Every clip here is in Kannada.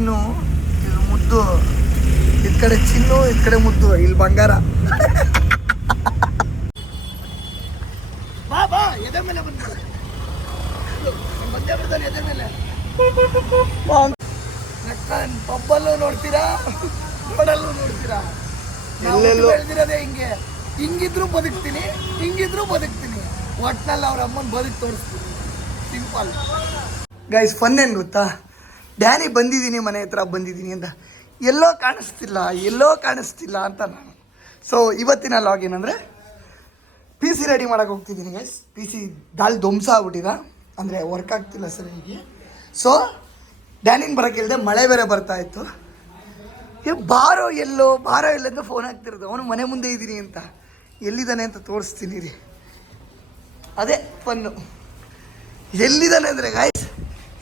ಚಿನ್ನು, ಇದು ಮುದ್ದು. ಈ ಕಡೆ ಚಿನ್ನು, ಈ ಕಡೆ ಮುದ್ದು, ಇಲ್ಲಿ ಬಂಗಾರ. ಬಾ ಬಾ, ಎದೆ ಮೇಲೆ ಬಂದ ಎದೆ ಮೇಲೆ. ಪಬ್ಬಲ್ಲೂ ನೋಡ್ತೀರಾ, ರೋಡಲ್ಲೂ ನೋಡ್ತೀರಾ. ಎಲ್ಲೆಲ್ಲೂ ಹೇಳ್ತಿರೋದೇ ಹಿಂಗೆ. ಹಿಂಗಿದ್ರು ಬದುಕ್ತೀನಿ, ಹಿಂಗಿದ್ರು ಬದುಕ್ತೀನಿ. ಒಟ್ನಲ್ಲಿ ಅವ್ರ ಅಮ್ಮನ ಬದುಕು ತೋರಿಸ್ತೀನಿ. ಸಿಂಪಲ್. ಗೈಸ್, ಫನ್ ಏನು ಗೊತ್ತಾ, ಡ್ಯಾನಿ ಬಂದಿದ್ದೀನಿ, ಮನೆ ಹತ್ರ ಬಂದಿದ್ದೀನಿ ಅಂತ ಎಲ್ಲೋ ಕಾಣಿಸ್ತಿಲ್ಲ ಅಂತ ನಾನು. ಸೊ ಇವತ್ತಿನ ಲಾಗಿನ್ ಅಂದರೆ ಪಿ ಸಿ ರೆಡಿ ಮಾಡೋಕೆ ಹೋಗ್ತಿದ್ದೀನಿ ಗೈಸ್. ಪಿ ಸಿ ದಾಲ್ ಧ್ವಂಸ ಆಗ್ಬಿಟ್ಟಿದ, ಅಂದರೆ ವರ್ಕ್ ಆಗ್ತಿಲ್ಲ ಸರಿಯಾಗಿ. ಸೊ ಡ್ಯಾನಿನ ಬರೋಕ್ಕೆ ಹೇಳಿದೆ, ಮಳೆ ಬೇರೆ ಬರ್ತಾಯಿತ್ತು. ಬಾರೋ ಎಲ್ಲೋ ಅಂತ ಫೋನ್ ಹಾಕ್ತಿರೋದು. ಅವನು ಮನೆ ಮುಂದೆ ಇದ್ದೀನಿ ಅಂತ, ಎಲ್ಲಿದ್ದಾನೆ ಅಂತ ತೋರಿಸ್ತೀನಿ ರೀ. ಅದೇ ಫನ್ನು. ಎಲ್ಲಿದ್ದಾನೆ ಅಂದರೆ ಗಾಯ್ಸ್,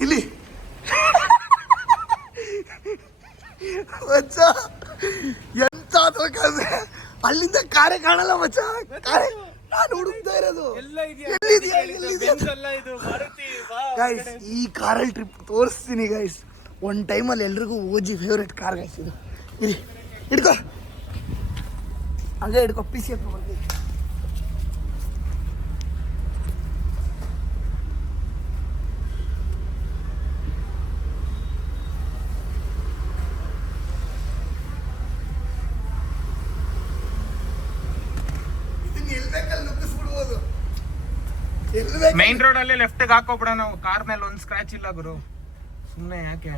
ಇಲ್ಲಿ ಮಚ್ಚ ಎಂತ ಅಲ್ಲಿಂದ ಕಾರೇ ಕಾಣಲ್ಲ ಮಚ್ಚ. ಕಾರೇ ನಾನು ಹುಡುಕ್ತಾ ಇರೋದು ಗೈಸ್. ಈ ಕಾರಲ್ಲಿ ಟ್ರಿಪ್ ತೋರಿಸ್ತೀನಿ ಗೈಸ್. ಒಂದು ಟೈಮಲ್ಲಿ ಎಲ್ರಿಗೂ ಓಜಿ ಫೇವ್ರೆಟ್ ಕಾರ್ ಗೈಸ್ ಇದು. ಇರಿ ಹಿಡ್ಕೊ, ಹಂಗೆ ಹಿಡ್ಕೊ. ಪಿ ಸಿ ಹತ್ರ ಬರ್ತೀವಿ. ಮೈನ್ ರೋಡ್ ಅಲ್ಲಿ ಲೆಫ್ಟ್ ಹಾಕೋಬಿಡ. ನಾವು ಕಾರ್ ಮೇಲೆ ಒಂದ್ ಸ್ಕ್ರಾಚ್ ಇಲ್ಲ ಗುರು, ಸುಮ್ಮನೆ ಯಾಕೆ.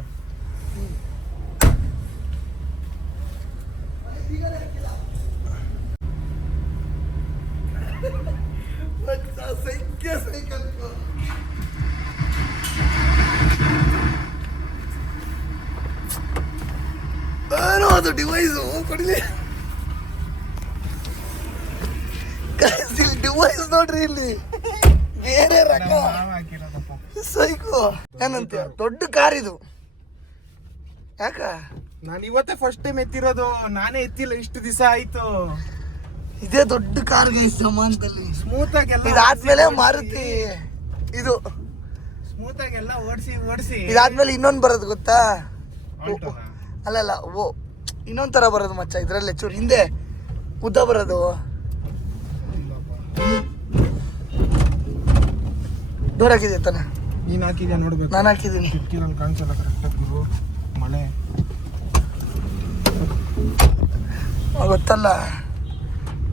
ಏನೋ ಅದು ಡಿವೈಸು ಕೊಡಲಿ. ಡಿವೈಸ್ ನೋಡ್ರಿ, ಇಲ್ಲಿ ಬೇರೆ ರಕ ಸೈಕೋ. ಏನಂತ ದೊಡ್ಡ ಕಾರ್ ಇದು. ಯಾಕ ನಾನು ಇವತ್ತೇ ಫಸ್ಟ್ ಟೈಮ್ ಎತ್ತಿರೋದು, ನಾನೇ ಎತ್ತಿಲ್ಲ ಇಷ್ಟು ದಿವಸ ಆಯ್ತು. ಇದೇ ದೊಡ್ಡ ಕಾರ್ ಗೈಸ್ ಸಮಾನದಲ್ಲಿ. ಸ್ಮೂತ್ ಆಗಿ ಎಲ್ಲ ಇದಾದ್ಮೇಲೆ ಮಾರುತಿ, ಇದು ಸ್ಮೂತ್ ಆಗಿ ಎಲ್ಲ ಓಡಿಸಿ ಇದಾದ್ಮೇಲೆ ಇನ್ನೊಂದು ಬರೋದು ಗೊತ್ತಾ? ಅಲ್ಲಲ್ಲ, ಓ ಇನ್ನೊಂದ್ ತರ ಬರೋದು ಮಚ್ಚ. ಇದ್ರಲ್ಲಿ ಚೂರು ಹಿಂದೆ ಉದ್ದ ಬರೋದು. ಡೋರ್ ಹಾಕಿದೆ ತಾನೆ? ನೀನ್ ಹಾಕಿದ್ಯಾ ನೋಡ್ಬೇಕು. ನಾನು ಹಾಕಿದ್ದೀನಿ. ಕಿಟಕಿನಲ್ಲಿ ಕಾಣಿಸಲ್ಲ ಕರೆಕ್ಟಾಗಿ ಗುರು. ಮಳೆ ಗೊತ್ತಲ್ಲ.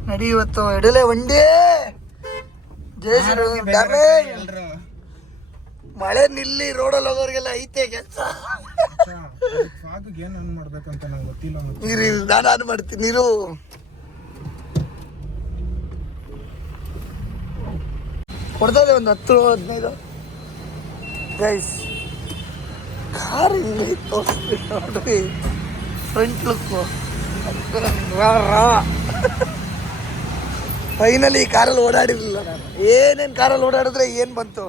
ನಡಿ ಇವತ್ತು ಎಡಲೆ ಒಂದೇ ಮಳೆ ನಿಲ್ಲಿ. ರೋಡಲ್ಲಿ ಹೋಗೋರಿಗೆಲ್ಲ ಐತೆ ಕೆಲಸ. ಏನ್ ಮಾಡ್ಬೇಕಂತ ನಂಗೆ ಗೊತ್ತಿಲ್ಲ. ನೀರು ನಾನು ಮಾಡ್ತೀನಿ. ನೀರು ಕೊಡ್ತದೆ ಒಂದು 10-15 ಗೈಸ್. ಕಾರ್ ಹಿಂಗೆ ತೋರಿಸ್ತೀನಿ ನೋಡ್ರಿ, ಫ್ರಂಟ್ ಲುಕ್ಕು. ಫೈನಲಿ ಈ ಕಾರಲ್ಲಿ ಓಡಾಡಿರಲಿಲ್ಲ ನಾನು. ಏನೇನು ಕಾರಲ್ಲಿ ಓಡಾಡಿದ್ರೆ ಏನು ಬಂತು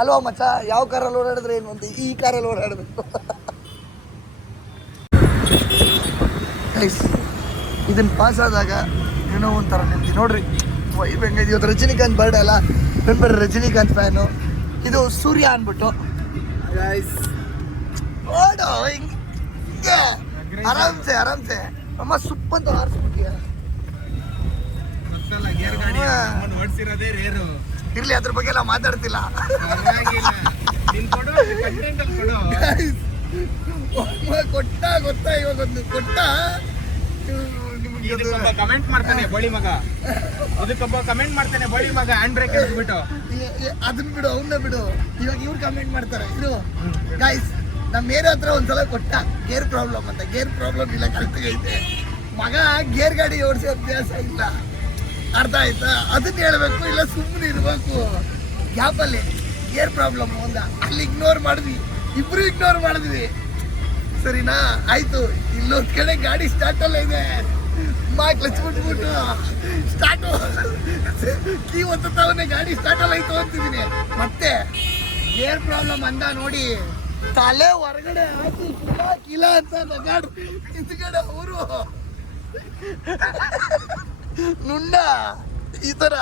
ಅಲ್ವಾ ಮಚ್ಚ? ಯಾವ ಕಾರಲ್ಲಿ ಓಡಾಡಿದ್ರೆ ಏನು ಬಂತು? ಈ ಕಾರಲ್ಲಿ ಓಡಾಡಬೇಕು ಗೈಸ್. ಇದನ್ನು ಪಾಸ್ ಆದಾಗ ಏನೋ ಒಂಥರ ನೆಮ್ಮದಿ ನೋಡ್ರಿ. ವೈಬ್ ಹೆಂಗಿದೆ. ಇವತ್ತು ರಜನಿಕಾಂತ್ ಬರ್ಡೇ ಅಲ್ಲ, ಮೆಂಬರ್ ರಜನಿಕಾಂತ್ ಫ್ಯಾನು. ಇದು ಸೂರ್ಯ ಅಂದ್ಬಿಟ್ಟು ಗೈಸ್. ಓಡೋ ಹಿಂಗೆ ಆರಾಮ್ಸೆ ಅಮ್ಮ ಸುಪ್ಪಂತ ಆರಿಸ್ಬಿಟ್ಟಿಯ. ಇರ್ಲಿ, ಅದ್ರ ಬಗ್ಗೆ ಎಲ್ಲ ಮಾತಾಡ್ತಿಲ್ಲ. ಕೊಟ್ಟ ಗೊತ್ತಾ, ಇವಾಗ ಒಂದು ಕೊಟ್ಟ ಕಮೆಂಟ್ ಮಾಡ್ತಾನೆ ಬಳಿ ಮಗ. ಇದಕ್ಕೊಬ್ಬ ಕಮೆಂಟ್ ಮಾಡ್ತಾನೆ ಬಳಿ ಮಗ, ಹ್ಯಾಂಡ್ ಬ್ರೇಕ್ ಬಿಟ್ಟು. ಅದನ್ನ ಬಿಡು, ಅವನ್ನ ಬಿಡು. ಇವಾಗ ಇವ್ರು ಕಮೆಂಟ್ ಮಾಡ್ತಾರೆ. ಇದು ಗೈಸ್, ನಮ್ಮ ಏರಿಯಾ ಹತ್ರ ಒಂದ್ಸಲ ಕೊಟ್ಟ ಗೇರ್ ಪ್ರಾಬ್ಲಮ್ ಅಂತ. ಗೇರ್ ಪ್ರಾಬ್ಲಮ್ ಇಲ್ಲ, ಕರೆಕ್ಟಾಗೈತೆ. ಮಗ ಗೇರ್ ಗಾಡಿ ಓಡಿಸೋ ಅಭ್ಯಾಸ ಇಲ್ಲ, ಅರ್ಥ ಆಯ್ತಾ? ಅದನ್ನ ಹೇಳ್ಬೇಕು, ಇಲ್ಲ ಸುಮ್ಮನೆ ಇರ್ಬೇಕು. ಗ್ಯಾಪಲ್ಲಿ ಗೇರ್ ಪ್ರಾಬ್ಲಮ್ ಒಂದ, ಅಲ್ಲಿ ಇಗ್ನೋರ್ ಮಾಡಿದ್ವಿ, ಇಬ್ರು ಇಗ್ನೋರ್ ಮಾಡಿದ್ವಿ. ಸರಿನಾ? ಆಯ್ತು. ಇಲ್ಲೊಂದ್ ಕಡೆ ಗಾಡಿ ಸ್ಟಾರ್ಟ್ ಅಲ್ಲ ಇದೆ, ಕ್ಲಚ್ ಬಿಟ್ಬಿಟ್ಟು ಸ್ಟಾರ್ಟು ಕೀ ಒತ್ತವನೇ ಗಾಡಿ ಸ್ಟಾರ್ಟ್ ಅಲ್ಲ ಆಯ್ತು ಅಂತಿದ್ದೀನಿ. ಮತ್ತೆ ಗೇರ್ ಪ್ರಾಬ್ಲಮ್ ಅಂದ ನೋಡಿ, ತಲೆ ಹೊರಗಡೆ ಹಾಕಿ ಕಿಲ ಅಂತ ನಗಾಡು. ಹಿಂದ್ಗಡೆ ಅವರು ನುಂಡ. ಈ ತರ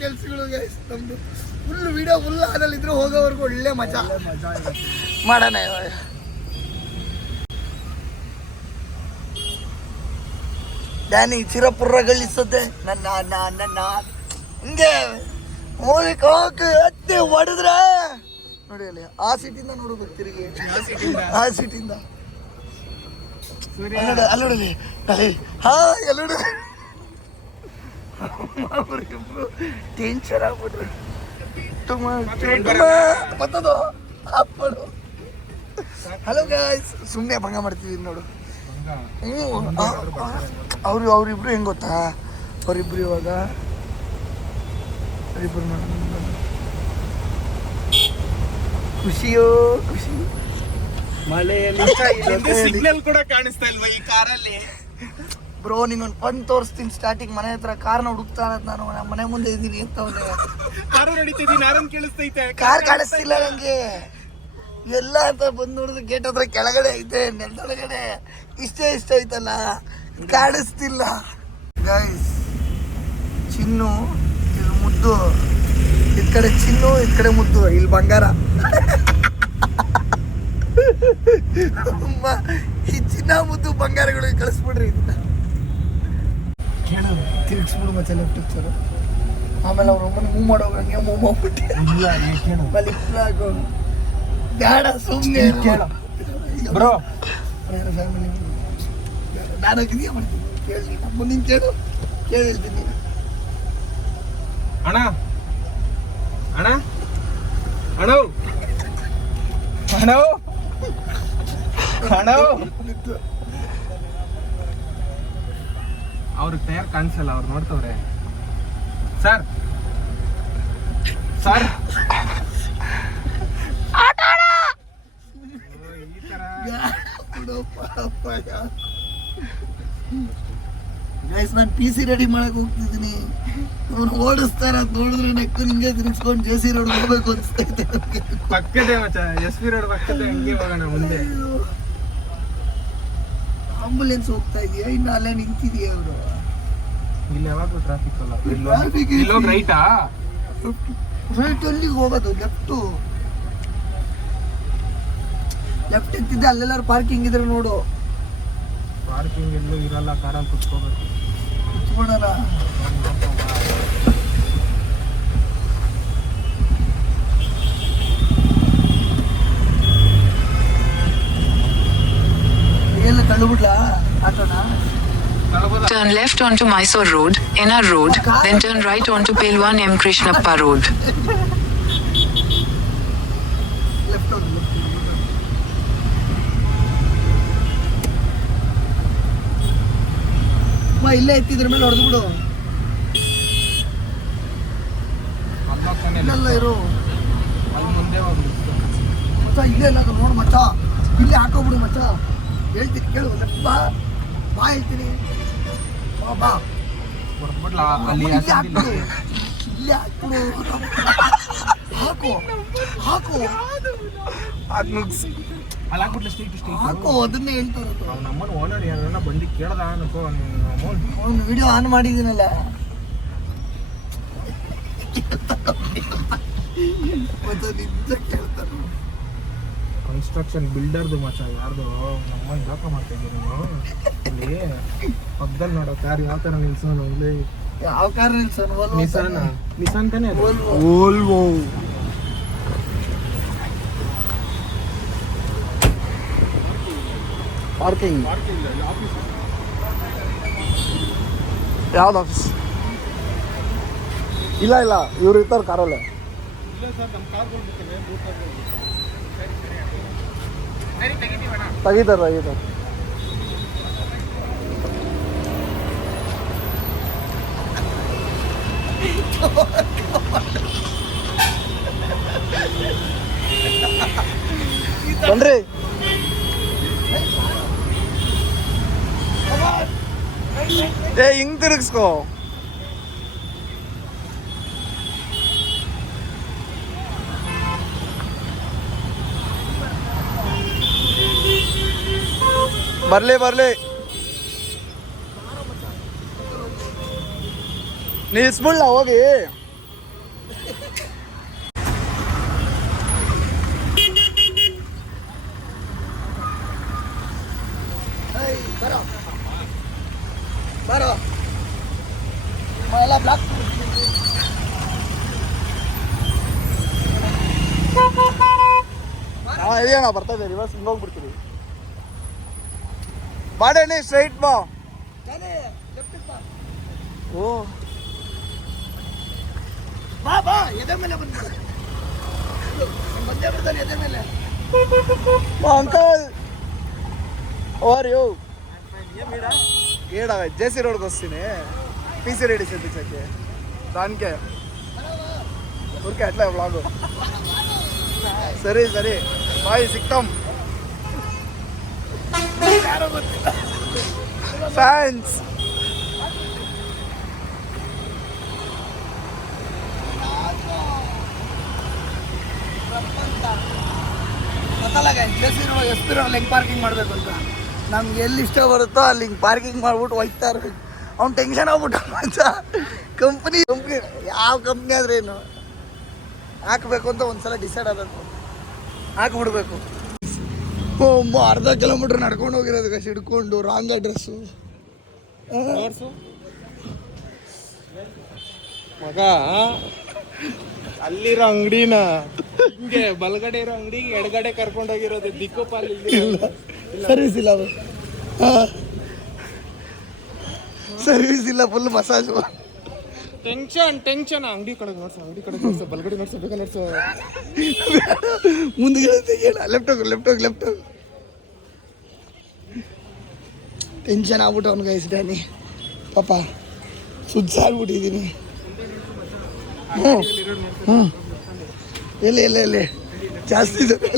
ಕೆಲ್ಸಗಳು ಗೈಸ್ ನಮ್ದು. ಫುಲ್ ವಿಡಿಯೋ ಫುಲ್ ಅದಲ್ಲಿದ್ರು ಹೋಗೋವರೆಗೂ ಒಳ್ಳೆ ಮಜಾ ಮಾಡೋಣ ಇವಾಗ. ಡ್ಯಾನಿ ಚಿರಪುರ ಗಳಿಸುತ್ತೆ ನನ್ನ ಹಿಂಗೆ ಮೂಲಿಕ ಹತ್ತಿ ಹೊಡೆದ್ರೆ ನೋಡಿ ಅಲ್ಲಿ ಆ ಸೀಟಿಂದ ನೋಡ್ಬೇಕು ತಿರುಗಿ, ಆ ಸೀಟಿಂದ ಅಲ್ಲೋಡಲಿ ಹಾ ಎಲ್ಲೋಡಿ ಟೆನ್ಷನ್ ಆಗ್ಬಿಟ್ರಿ ಮತ್ತದು ಹಾಕ್ಬಿಡು. ಹಲೋ ಗಾಯ್ಸ್, ಸುಮ್ಮನೆ ಭಂಗ ಮಾಡ್ತಿದ್ದೀನಿ ನೋಡು. ಅವ್ರಿಬ್ರು ಹೆಂಗ್ ಗೊತ್ತಾ, ಅವರಿಬ್ರು ಇವಾಗ ಖುಷಿಯೋ ಖುಷಿ ಮಳೆಯಲ್ಲಿ ಸಿಗ್ನಲ್ ಕೂಡ ಕಾಣಿಸ್ತಾ ಇಲ್ವಾ ಈ ಕಾರಲ್ಲಿ? ಬ್ರೋ ನಿಂಗೊಂದು ಪನ್ ತೋರಿಸ್ತೀನಿ. ಸ್ಟಾರ್ಟಿಂಗ್ ಮನೆ ಹತ್ರ ಕಾರ್ನ ಹುಡುಕ್ತಾ ಇರೋದು ನಾನು, ನಮ್ಮ ಮನೆ ಮುಂದೆ ಇದ್ದೀನಿ ಅಂತ. ಕಾರು ನಡೀತಿದ್ದೀನಿ, ಯಾರನ್ನು ಕೇಳಿಸ್ತೈತೆ? ಕಾರ್ ಕಾಣಿಸ್ತಿಲ್ಲ ನಂಗೆ ಎಲ್ಲ ಅಂತ ಬಂದು ನೋಡಿದ್ರೆ ಗೇಟ್ ಹತ್ರ ಕೆಳಗಡೆ ಐತೆ, ನೆಲದೊಳಗಡೆ ಇಷ್ಟ ಐತಲ್ಲ, ಕಾಣಿಸ್ತಿಲ್ಲ. ಗೈಸ್, ಚಿನ್ನು ಇದು ಮುದ್ದು, ಇದ್ ಕಡೆ ಚಿನ್ನು, ಇದ್ ಕಡೆ ಮುದ್ದು, ಇಲ್ಲಿ ಬಂಗಾರ. ಈ ಚಿನ್ನ ಮುದ್ದು ಬಂಗಾರಗಳು ಕಳಿಸ್ಬಿಡ್ರಿ ಇದನ್ನ. ತಿರ್ಗಿಸ್ಬಿಡು ಮತ್ತೆ ಲೆಫ್ಟ್ ಸರ್. ಆಮೇಲೆ ಅವ್ರ ಅಮ್ಮನ ಮೂವ್ ಮಾಡೋಂಗೆ ಮೂವ್ ಮಾಡ್ಬಿಟ್ಟು ಬೇಡ ಸುಮ್ಮನೆ ಕೇಳು ಬ್ರೋ. ಫ್ಯಾಮಿಲಿ ನಾನು ಇದೆಯಾ ಮಾಡ್ತೀನಿ, ಕೇಳಿ ಮುಂದಿನ ಕೇಳು ಹೇಳ್ತೀನಿ. ಅಣ್ಣ ಅಣ್ಣ ಅಣ್ಣ ಅಣ್ಣ ಅಣ್ಣ ಅವ್ರಿಗೆ ಟೈರ್ ಕಾಣಿಸಲ್ಲ, ಅವ್ರು ನೋಡ್ತವ್ರೆ. ಸರ್ ಸರ್ ಗೈಸ್, ನಾನು PC ರೆಡಿ ಮಾಡಕ್ ಹೋಗ್ತಿದ್ದೀನಿ. ಅವ್ನು ಓಡಿಸ್ತಾರೆ ಅಂತ ನೋಡಿದ್ರೆ ನೆಕ್ಕು ನಿಂಗೆ ತಿರ್ಗಿಸ್ಕೊಂಡು JC ರೋಡ್ ಹೋಗ್ಬೇಕು ಅನ್ಸ್ತೈತೆ. ಪಕ್ಕದೇ ಮಚ್ಚ, SP ರೋಡ್ ಪಕ್ಕದೇ, ಹಂಗೆ ಹೋಗೋಣ ಮುಂದೆ. ಆಂಬುಲೆನ್ಸ್ ಹೋಗ್ತಾ ಇದೆಯಾ, ಇನ್ನು ಅಲ್ಲೇ ನಿಂತಿದೆಯಾ ಅವರು? ಇಲ್ಲಿ ಯಾವಾಗಲೂ ಟ್ರಾಫಿಕ್ ಅಲ್ಲ. ಇಲ್ಲೋಗಿ ರೈಟಾ? ರೈಟ್ ಎಲ್ಲಿಗೆ ಹೋಗೋದು? ಲೆಫ್ಟ್ ಎತ್ತಿದ್ದೆ, ಅಲ್ಲೆಲ್ಲಾರು ಪಾರ್ಕಿಂಗ್ ಇದ್ರೆ ನೋಡು. ಪಾರ್ಕಿಂಗ್ ಎಲ್ಲೂ ಇರಲ್ಲ, ಕಾರಲ್ಲಿ ಕುತ್ಕೋಬೇಕು. ಕುತ್ಕೊಳ್ಳೋಣ. ಎಲ್ಲ ತಳ್ಳುಬಿಡ್ಲಾ ಆಟೋನಾ? Turn left onto Mysore Road, NR Road, then turn right onto Pelwan M. Krishnappa Road. Left ಹೋಗಿ ಇಲ್ಲೇ ಎತ್ತಿದ್ರ ಮೇಲೆ ಹೊಡೆದು ಬಿಡು. ಇಲ್ಲೆಲ್ಲ ಇರು ಅಲ್ಲಿ ಮುಂದೆ ಹೋಗ್ಬಿಡು ಮಚ್ಚ, ಇಲ್ಲೇ ಎಲ್ಲ ನೋಡು ಮಚ್ಚ, ಇಲ್ಲೇ ಹಾಕೋಬಿಡು ಮಚ್ಚ. ಹೇಳ್ತೀನಿ ಕೇಳು, ಲೆಫ್ಟ್ ಬಾ ಹೇಳ್ತೀನಿ. ಬಾ ಹೊಡ್ಬಿಡ್ಲಾ? ಅಲ್ಲಿ ಇಲ್ಲೇ ಹಾಕ್ಬಿಡು, ಇಲ್ಲೇ ಹಾಕ್ಬಿಡು. ಹಾಕು ಹಾಕು ಅದು ಮುಗಿಸಿ ಅಲ್ಲಿ ಹಾಕ್ಬಿಟ್ಲೆ ಸ್ಟ್ರೈಟ್ ಹಾಕು, ಅದನ್ನೇ ಹೇಳ್ತಾ ಇರೋದು. ಅವ್ನು ನಮ್ಮನ್ನು ಓನರ್ ಯಾರನ್ನ ಬಂದು ಕೇಳ್ದ ಅನ್ಕೋ, ಅವ್ನು ವಿಡಿಯೋ ಆನ್ ಮಾಡಿದ್ದೀನಲ್ಲ. ಮತ್ತೆ ನಿಜ ಕೇಳ್ತಾರೆ. ಕನ್ಸ್ಟ್ರಕ್ಷನ್ ಬಿಲ್ಡರ್ದು ಮಚ್ಚ, ಯಾರ್ದು ನಮ್ಮ ಇಲಾಖ ಮಾಡ್ತಾ ಇದ್ದೀವಿ ನಾವು. ಅಲ್ಲಿ ಪಕ್ಕದಲ್ಲಿ ನೋಡೋ ಕಾರ್ ಯಾವ ಥರ ನಿಲ್ಸೋನು, ಇಲ್ಲಿ ಯಾವ ಕಾರ್ ನಿಲ್ಸೋನು? ನಿಸಾನ್ ತಾನೇ ಅದು. ವೋಲ್ವೋ. ಪಾರ್ಕಿಂಗ್ ಯಾವ್ದು ಆಫೀಸ್? ಇಲ್ಲ ಇವ್ರು ಇರ್ತಾರೆ ಕಾರಲ್ಲೇ. ತೆಗಿತಾರೆ. ಬನ್ರಿ. ಹಿಂಗ್ ತಿರುಗಿಸ್ಕೋ. ಬರ್ಲಿ ನಿಲ್ಸ್ಬಿಡ್ಲ ಹೋಗಿ. ಇದೆಯಣ್ಣ ಬರ್ತಾ ಇದೆ ರಿವರ್ಸ್ ಹಿಂಗೆ ಹೋಗ್ಬಿಡ್ತೀವಿ ಬಾಡಣ್ಣಿ ಸ್ಟ್ರೈಟ್ ಬಾ ಓ ಬಾ ಎದೆ ಮೇಲೆ ಬಂದ್ಬಿಡು ಬಂದೇ ಬರ್ತಾರೆ ಎದೆ ಮೇಲೆ ಅಂಕಲ್ ಓರ್ ಯೋ ఏడా జేసీ రోడ్కి వస్తుంది పీసీ రెడీ చేయించకి దానికే ఊరికే అట్లా బ్లాగు సరే సరే బాయ్ సిక్తాం ఫ్యాన్స్ ಎಷ್ಟು ಲೆಗ್ ಪಾರ್ಕಿಂಗ್ ಮಾಡಬೇಕು ಅಂತ ನಮ್ಗೆ ಎಲ್ಲಿ ಇಷ್ಟ ಬರುತ್ತೋ ಅಲ್ಲಿ ಹಿಂಗೆ ಪಾರ್ಕಿಂಗ್ ಮಾಡ್ಬಿಟ್ಟು ಹೋಗ್ತಾ ಇರ್ಬೇಕು ಅವ್ನು ಟೆನ್ಷನ್ ಆಗ್ಬಿಟ್ಟು ಮಚ್ಚ ಕಂಪ್ನಿ ಯಾವ ಕಂಪ್ನಿ ಆದ್ರೆ ಏನು ಹಾಕಬೇಕು ಅಂತ ಒಂದ್ಸಲ ಡಿಸೈಡ್ ಆದದ್ದು ಹಾಕ್ಬಿಡ್ಬೇಕು ಅರ್ಧ ಕಿಲೋಮೀಟ್ರ್ ನಡ್ಕೊಂಡು ಹೋಗಿರೋದು ಕಷ್ಟ ಹಿಡ್ಕೊಂಡು ರಾಂಗ್ ಅಡ್ರೆಸ್ಸು ಮಗ ಅಲ್ಲಿರೋ ಅಂಗಡಿನ ಹಿಂಗೆ ಬಲಗಡೆ ಇರೋ ಅಂಗಡಿಗೆ ಎಡಗಡೆ ಕರ್ಕೊಂಡೋಗಿರೋದು ದಿಕ್ಕೋಪಾಲ್ ಸರ್ವಿಸ್ ಇಲ್ಲ ಸರ್ವಿಸ್ ಇಲ್ಲ ಫುಲ್ ಮಸಾಜು ಟೆನ್ಷನ್ ಅಂಗಡಿ ಕಡೆ ನೋಡ್ಸು ಬಲಗಡೆ ನೋಡ್ಸು ಬೇಗ ನೋಡ್ಸು ಮುಂದಿಗೆ ಲೆಫ್ಟ್ ಹೋಗು ಟೆನ್ಷನ್ ಆಗ್ಬಿಟ್ಟು ಅವ್ನಿಗೆ ಇಸ್ಟಾನಿ ಪಾಪ ಸುಜ್ಜಾಗ್ಬಿಟ್ಟಿದ್ದೀನಿ ಹ್ಞೂ ಎಲ್ಲಿ ಜಾಸ್ತಿ ಜೊತೆ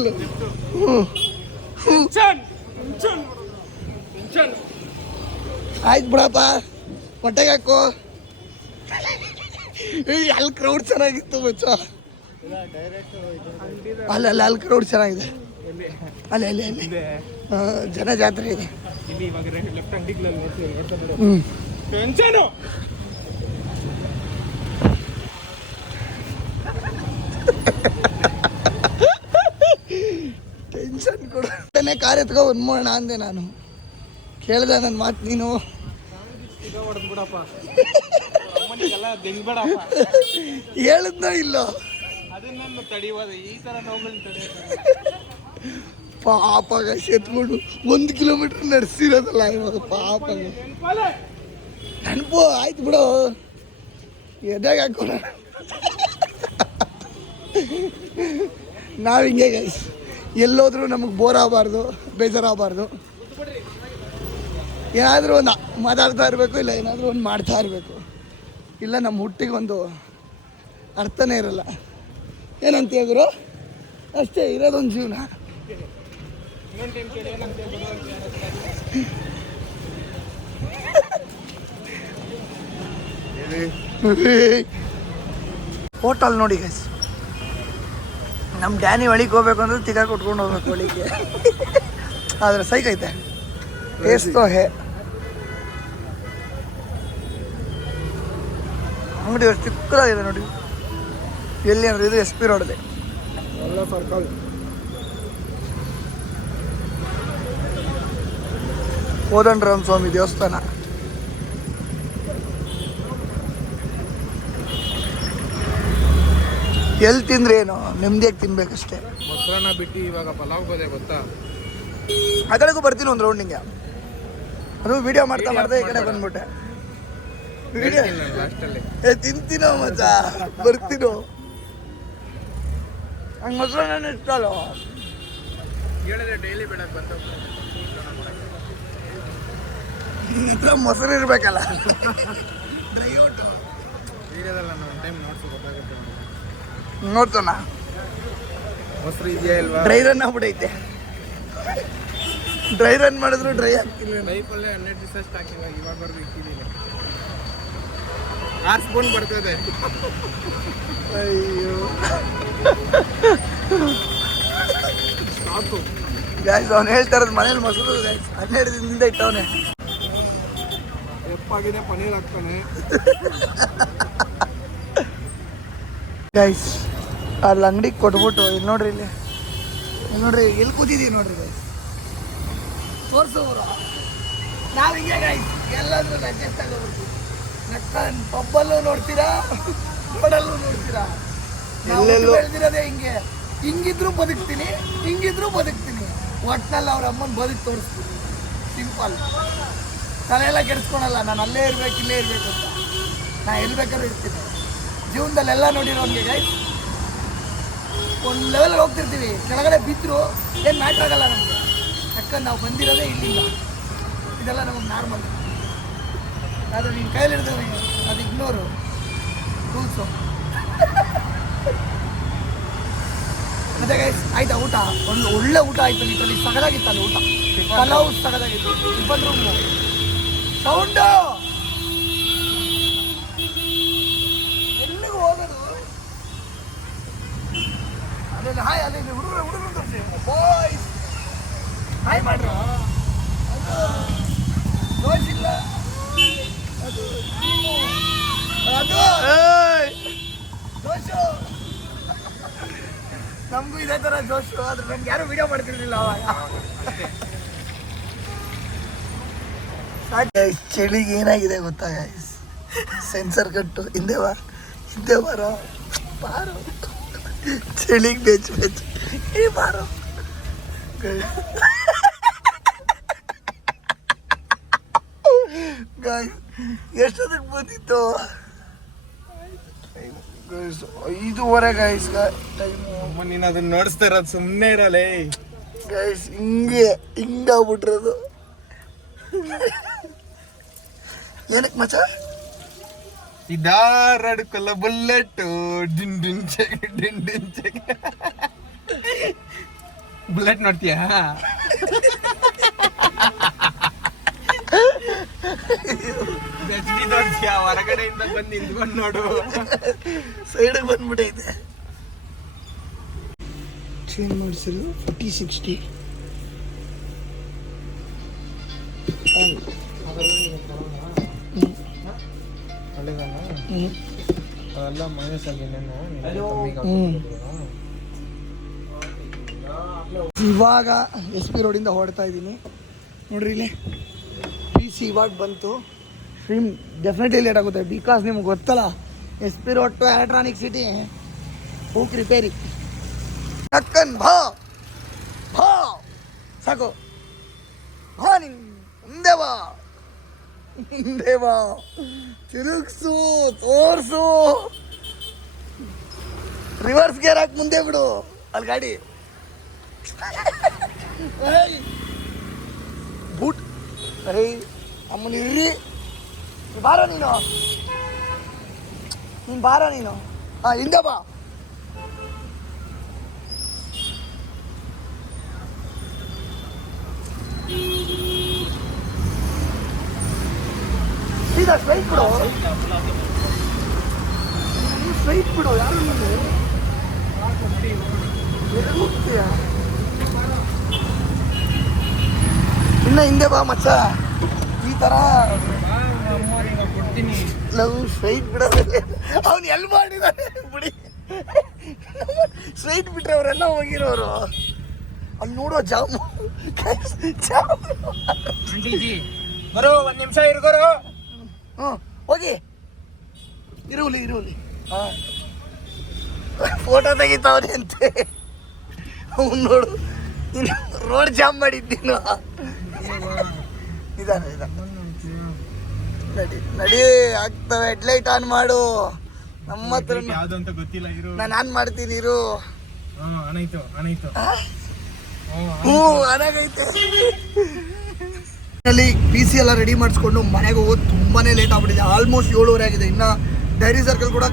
ಆಯ್ತು ಬಿಡಪ್ಪ ಹೊಟ್ಟೆಗೆ ಹಾಕು ಅಲ್ಲಿ ಕ್ರೌಡ್ ಚೆನ್ನಾಗಿತ್ತು ಮಚ್ಚ ಅಲ್ಲಿ ಕ್ರೌಡ್ ಚೆನ್ನಾಗಿದೆ ಅಲ್ಲಿ ಜನ ಜಾತ್ರೆ ಇದೆ ಟೆನ್ಷನ್ ಕೊಡ್ತಾನೆ ಕಾರ್ ಎತ್ಕೊ ಮಾಡೋಣ ಅಂದೆ ನಾನು ಕೇಳ್ದೆ ನನ್ನ ಮಾತು ನೀನು ಹೇಳಿದ್ನೋ ಇಲ್ಲೋ ಪಾಪ ಎತ್ಕೊಂಡು 1 ಕಿಲೋಮೀಟರ್ ನಡೆಸಿರೋದಲ್ಲ ಇವಾಗ ಪಾಪ ನೆನಪು ಆಯ್ತು ಬಿಡು ಎದಾಗ ಹಾಕೋಣ ನಾವು ಹಿಂಗೆ ಗೈಸ್ ಎಲ್ಲೋದ್ರೂ ನಮಗೆ ಬೋರ್ ಆಗಬಾರ್ದು ಬೇಜಾರಾಗಬಾರ್ದು ಏನಾದರೂ ಒಂದು ಮಾತಾಡ್ತಾ ಇರಬೇಕು ಇಲ್ಲ ಏನಾದರೂ ಒಂದು ಮಾಡ್ತಾ ಇರಬೇಕು ಇಲ್ಲ ನಮ್ಮ ಹುಟ್ಟಿಗೆ ಒಂದು ಅರ್ಥನೇ ಇರಲ್ಲ ಏನಂತೀಯ ಗುರು ಅಷ್ಟೇ ಇರೋದೊಂದು ಜೀವನ ಹೋಟಲ್ ನೋಡಿ ಗೈಸ್ ನಮ್ಮ ಡ್ಯಾನಿ ಒಳಿಗೆ ಹೋಗ್ಬೇಕು ಅಂದ್ರೆ ತಿಕ್ಕ ಕೊಟ್ಕೊಂಡು ಹೋಗ್ಬೇಕು ಒಳಿಗೆ ಆದರೆ ಸೈಕ್ ಐತೆ ಟೇಸ್ಟೋ ಹೇ ಅಂಗಡಿ ಎಷ್ಟು ಚಿಕ್ಕದಾಗಿದೆ ನೋಡಿ ಎಲ್ಲಿ ಅಂದ್ರೆ ಇದು SP ರೋಡ್ ಎಲ್ಲ ಸರ್ಕಲ್ ಕೋದಂಡರಾಮ ಸ್ವಾಮಿ ದೇವಸ್ಥಾನ ಎಲ್ಲಿ ತಿಂದ್ರೆ ಏನು ನೆಮ್ಮದಿಯಾಗಿ ತಿನ್ಬೇಕಷ್ಟೇ ಮೊಸರನ್ನ ಬಿಟ್ಟು ಇವಾಗ ಪಲಾವ್ ಗೋದೆ ಗೊತ್ತಾ ಆ ಕಡೆಗೂ ಬರ್ತೀನಿ ಒಂದು ರೌಂಡಿಂಗೆ ಅದು ವಿಡಿಯೋ ಮಾಡ್ತಾ ಈ ಕಡೆ ಬಂದ್ಬಿಟ್ಟೆ ವಿಡಿಯೋ ಲಾಸ್ಟಲ್ಲಿ ತಿಂತೀನೋ ಮಚ್ಚ ಬರ್ತೀನೋ ಹಂಗೆ ಮೊಸರನ್ನ ಇಷ್ಟ ಅಲ್ಲ ಹೇಳಿದ್ರೆ ಡೈಲಿ ಬೇಡಕ್ಕೆ ಬಂದ ನಿನ್ನ ಹತ್ರ ಮೊಸರು ಇರ್ಬೇಕಲ್ಲ ಡ್ರೈ ಔಟು ವೀಡಿಯೋದಲ್ಲಿ ನಾನು ಒಂದು ಟೈಮ್ ನೋಡ್ಸಿ ಗೊತ್ತಾಗುತ್ತೆ ನೋಡ್ತಾನ ಮೊಸರು ಇದೆಯಾ ಇಲ್ವಾ ಡ್ರೈ ರನ್ ಆಗ್ಬಿಟ್ಟೈತೆ ಡ್ರೈ ರನ್ ಮಾಡಿದ್ರು ಡ್ರೈ ಆಗ್ತಿಲ್ಲ ಲೈಫಲ್ಲೇ 12 ದಿವಸ ಸ್ಟಾಕಿಲ್ಲ ಇವಾಗವರೆಗೂ ಇಟ್ಟಿದ್ದೀನಿ 6 ಸ್ಪೂನ್ ಬರ್ತದೆ ಅಯ್ಯೋ ಸಾಕು ಗಾಯ್ಸ್ ಅವ್ನು ಹೇಳ್ತಾ ಇರೋದು ಮನೇಲಿ ಮೊಸರು ಗಾಯ್ಸ್ 12 ದಿನದಿಂದ ಇಟ್ಟವನೆ ಎಪ್ಪಾಗಿದೆ ಪನ್ನೀರ್ ಹಾಕ್ತಾನೆ ಗೈಸ್ ಅಲ್ಲಿ ಅಂಗಡಿಗೆ ಕೊಟ್ಬಿಟ್ಟು ಇಲ್ಲಿ ನೋಡ್ರಿ ಎಲ್ಲಿ ಕೂತಿದ್ದೀವಿ ನೋಡ್ರಿ ಗೈಸ್ ತೋರಿಸೋರು ನಾವು ಹಿಂಗೆ ಗೈಸ್ ಎಲ್ಲಾದ್ರೂ ಅಡ್ಜಸ್ಟ್ ಆಗೋಗ್ಬಿಡ್ತೀವಿ ಪಬ್ಬಲ್ಲೂ ನೋಡ್ತೀರಾ ರೋಡಲ್ಲೂ ನೋಡ್ತೀರಾ ಎಲ್ಲೆಲ್ಲೂ ಬೆಳೆದಿರೋದೇ ಹಿಂಗೆ ಹಿಂಗಿದ್ರು ಬದುಕ್ತೀನಿ, ಹಿಂಗಿದ್ರು ಬದುಕ್ತೀನಿ. ಒಟ್ಟಿನಲ್ಲಿ ಅವ್ರ ಅಮ್ಮನ ಬದುಕು ತೋರಿಸ್ತೀನಿ. ಸಿಂಪಲ್. ತಲೆ ಎಲ್ಲ ಕೆಡಿಸ್ಕೊಳಲ್ಲ, ನಾನು ಅಲ್ಲೇ ಇರ್ಬೇಕು ಇಲ್ಲೇ ಇರಬೇಕು ಅಂತ. ನಾನು ಎಲ್ಲಿ ಬೇಕಾದ್ರೂ ಇರ್ತೀನಿ. ಜೀವನದಲ್ಲೆಲ್ಲ ನೋಡಿರೋನ್ಗೆ ಗೈಸ್, ಒಂದು ಲೆವೆಲ್ ಹೋಗ್ತಿರ್ತೀವಿ, ಕೆಳಗಡೆ ಬಿದ್ದರು ಏನು ಮ್ಯಾಟ್ರ್ ಆಗಲ್ಲ ನಮಗೆ. ಯಾಕಂದ್ರೆ ನಾವು ಬಂದಿರೋದೇ ಇಲ್ಲಿಂದ. ಇದೆಲ್ಲ ನಮಗೆ ನಾರ್ಮಲ್. ಆದರೆ ನಿನ್ನ ಕೈಲಿಡ್ತೀವಿ ಅದು ಇಗ್ನೋರು ರೂಲ್ಸು. ಮತ್ತೆ ಗೈಸ್ ಆಯ್ತಾ ಊಟ? ಒಂದು ಒಳ್ಳೆ ಊಟ ಆಯ್ತು. ಲಿಟ್ರಲಿ ಸಗದಾಗಿತ್ತಲ್ಲ ಊಟ. ಪಲಾವ್ ಸಗದಾಗಿತ್ತು. ಟಿಫನ್ ರೂಮು ಸೌಂಡು ಎಲ್ಲಿಗೂ ಹೋಗೋದು. ಅದೇ ಹಾಯ್, ಅದೇ ಹುಡುಗರು ತೋರಿಸಿ ಬಾಯ್ಸ್ ಹಾಯ್ ಮಾಡ್ರು. ಅದು ದೋಷ ಇಲ್ಲ, ಅದು ಜೋಶು. ನಮಗೂ ಇದೇ ಥರ ಜೋಶು. ಆದ್ರೆ ನಮ್ಗೆ ಯಾರು ವಿಡಿಯೋ ಮಾಡ್ತಿರ್ಲಿಲ್ಲ ಅವಾಗ. ಚಳಿಗೆ ಏನಾಗಿದೆ ಗೊತ್ತಾ ಗೈಸ್? ಸೆನ್ಸರ್ ಕಟ್ಟು ಹಿಂದೆ ಬಾರೋ ಬಾರೋ. ಚಳಿಗೆ ಬೆಚ್ಚ ಬಾರೋ ಗಾಯ್ಸ್. ಎಷ್ಟೊತ್ತಿಗೆ ಬಂದಿತ್ತು? 5:30 ಗೈಸ್ ಟೈಮು. ನೀನು ಅದನ್ನ ನೋಡಿಸ್ತಾ ಇರೋದು ಸುಮ್ಮನೆ ಇರಲ್ಲ ಗೈಸ್. ಹಿಂಗಾಗ್ಬಿಟ್ರದು. ಏನಕ್ಕೆ ಮಚ್ಚ? ಇದಾರಡ್ಕೊಲ್ಲ ಬುಲ್ಲೆಟ್ಟು ಡಿನ್ ಡಿನ್ ಚೆಕ್ ಬುಲೆಟ್ ನೋಡ್ತೀಯಾ? ಹೊರಗಡೆಯಿಂದ ಬಂದು ನಿಂತ್ಕೊಂಡು ನೋಡು. ಸೈಡಿಗೆ ಬಂದ್ಬಿಟ್ಟೈತೆ. ಚೇಂಜ್ ಮಾಡಿಸಿರು 40-60. ಅದೆಲ್ಲ ಮೈನಸ್ ಆಗಿ ಇವಾಗ SP ರೋಡಿಂದ ಹೊಡ್ತಾ ಇದ್ದೀನಿ ನೋಡ್ರಿ. ಇಲ್ಲಿ PC ಇವಾಗ ಬಂತು. ಸ್ಟ್ರೀಮ್ ಡೆಫಿನೆಟ್ಲಿ ಲೇಟ್ ಆಗುತ್ತೆ ಬಿಕಾಸ್ ನಿಮ್ಗೆ ಗೊತ್ತಲ್ಲ SP road to electronic city ಹೂಕ್ ರಿಪೇರಿ. ಟಕ್ಕನ್ ಭಾ ಸಾಕು. ಭಾ ನಿಂಗೆ ಮುಂದೆ ಬಾ ತಿರುಗಿಸು ತೋರ್ಸು. ರಿವರ್ಸ್ ಗೇರ್ ಹಾಕಿ ಮುಂದೆ ಬಿಡು ಅಲ್ಲಿ ಗಾಡಿ. ಬೂಟ್ ಅಮ್ಮನ ಇರ್ರಿ. ಬಾರೋ ನೀನು ಹಿಂದೆ ಬಾ. ಸ್ಟ್ರೈಟ್ ಬಿಡು ಯಾರು ನೀನು ಹೋಗ್ತೀಯ? ಇನ್ನ ಹಿಂದೆ ಬಾ ಮಚ್ಚ. ಈ ಥರ ನಾವು ಸ್ಟ್ರೈಟ್ ಬಿಡೋದಿಲ್ಲ. ಅವ್ನು ಎಲ್ಲಿ ಮಾಡಿದಾನೆ ಬಿಡಿ. ಸ್ಟ್ರೈಟ್ ಬಿಟ್ರೆ ಅವರೆಲ್ಲ ಹೋಗಿರೋರು. ಅಲ್ಲಿ ನೋಡೋ ಜಾಮು ಬರೋ 1 ನಿಮಿಷ ಇರ್ಗೋರು. ಹೋಗಿ ಇರುವಲಿ. ಹಾಂ ಫೋಟೋ ತೆಗಿತಾವನೆ ಅಂತೆ. ಅವ್ನು ನೋಡು ರೋಡ್ ಜಾಮ್ ಮಾಡಿದ್ದೀನು. ಇದಾನೆ ನಡಿ ಆಗ್ತವೆ. ಹೆಡ್ಲೈಟ್ ಆನ್ ಮಾಡು. ನಮ್ಮ ಹತ್ರ ಯಾವ್ದು ಅಂತ ಗೊತ್ತಿಲ್ಲ. ನಾನು ಆನ್ ಮಾಡ್ತೀನಿ ಇರು. ಅನಾಯ್ತು ಹ್ಞೂ ಅನಾಗೈತೆ. PC ಎಲ್ಲ ರೆಡಿ ಮಾಡಿಸ್ಕೊಂಡು ಮನೆಗೆ ಹೋಗೋದು ತುಂಬಾ ಲೇಟ್ ಆಗ್ಬಿಟ್ಟಿದೆ. ಆಲ್ಮೋಸ್ಟ್ 7:30 ಆಗಿದೆ. ಇನ್ನು ಡೈರಿ ಸರ್ಕಲ್ ಕೂಡ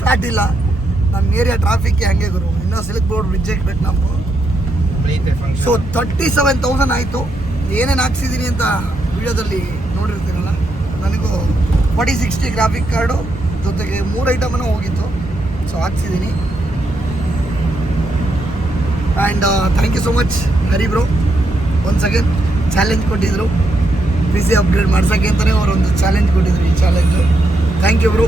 ಫ್ಲಾಟ್ ಇಲ್ಲ. ನಮ್ಮ ಏರಿಯಾ ಟ್ರಾಫಿಕ್ಗೆ ಹಂಗೆ ಗುರು. ಇನ್ನೂ ಸಿಲ್ಕ್ ಬೋರ್ಡ್ ಬ್ರಿಡ್ಜ್ ಹಾಕ್ಬೇಕು ನಾವು. ಸೊ 37,000 ಆಯಿತು. ಏನೇನು ಹಾಕ್ಸಿದ್ದೀನಿ ಅಂತ ವಿಡಿಯೋದಲ್ಲಿ ನೋಡಿರ್ತೀರಲ್ಲ. ನನಗೂ 4060 ಗ್ರಾಫಿಕ್ ಕಾರ್ಡು ಜೊತೆಗೆ 3 ಐಟಮನ್ನು ಹೋಗಿತ್ತು. ಸೊ ಹಾಕ್ಸಿದ್ದೀನಿ. And thank you so much Hari bro. Once again challenge ಕೊಟ್ಟಿದ್ರು PC ಅಪ್ಗ್ರೇಡ್ ಮಾಡ್ಸೋಕ್ಕೆ ಅಂತಲೇ ಅವರೊಂದು ಚಾಲೆಂಜ್ ಕೊಟ್ಟಿದ್ರು. ಈ ಚಾಲೆಂಜು ಥ್ಯಾಂಕ್ ಯು ಬ್ರೋ.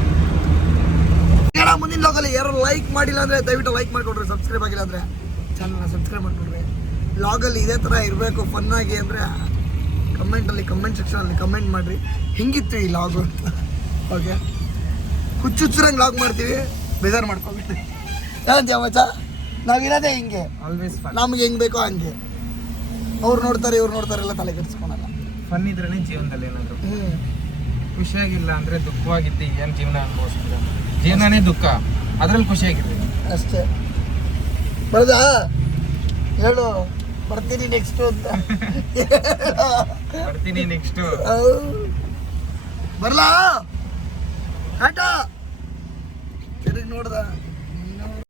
ಮುಂದಿನ ಲಾಗಲ್ಲಿ ಯಾರು ಲೈಕ್ ಮಾಡಿಲ್ಲ ಅಂದರೆ ದಯವಿಟ್ಟು ಲೈಕ್ ಮಾಡಿಕೊಡ್ರಿ. ಸಬ್ಸ್ಕ್ರೈಬ್ ಆಗಿಲ್ಲ ಅಂದರೆ ಚಾನಲ್ನ ಸಬ್ಸ್ಕ್ರೈಬ್ ಮಾಡಿಕೊಡ್ರಿ. ಲಾಗಲ್ಲಿ ಇದೇ ಥರ ಇರಬೇಕು ಫನ್ನಾಗಿ ಅಂದರೆ ಕಮೆಂಟ್ ಸೆಕ್ಷನಲ್ಲಿ ಕಮೆಂಟ್ ಮಾಡಿರಿ ಹಿಂಗಿತ್ತು ಈ ಲಾಗು ಅಂತ. ಓಕೆ ಹುಚ್ಚುಚ್ಚರಂಗೆ ಲಾಗ್ ಮಾಡ್ತೀವಿ, ಬೇಜಾರು ಮಾಡ್ಕೊಬಿಟ್ಟು. ಏನಂತೀಯ ಮಚ್ಚ? ನಾವಿರೋದೇ ಹಿಂಗೆ, ಆಲ್ವೇಸ್ ಫನ್. ನಮ್ಗೆ ಹೆಂಗ್ ಬೇಕೋ ಹಂಗೆ. ಅವ್ರು ನೋಡ್ತಾರೆ ಇವ್ರು ನೋಡ್ತಾರೆ ಎಲ್ಲ ತಲೆ ಕೆಡಿಸ್ಕೊಳಲ್ಲ. ಫನ್ ಇದ್ರೇನೆ ಜೀವನದಲ್ಲಿ ಏನಾದ್ರು. ಹ್ಮ್ ಖುಷಿಯಾಗಿಲ್ಲ ಅಂದ್ರೆ ದುಃಖವಾಗಿದ್ದು ಏನ್ ಜೀವನ ಅನುಭವಿಸ್ತೀರ? ಜೀವನನೇ ದುಃಖ, ಅದ್ರಲ್ಲಿ ಖುಷಿಯಾಗಿರ್ರಿ ಅಷ್ಟೇ. ಬರದಾ ಹೇಳು, ಬರ್ತೀನಿ ನೆಕ್ಸ್ಟ್ ಅಂತ. ಬರ್ತೀನಿ ನೆಕ್ಸ್ಟ್. ಬರ್ಲಾ ಆಟ ತಿರುಗಿ ನೋಡ್ದ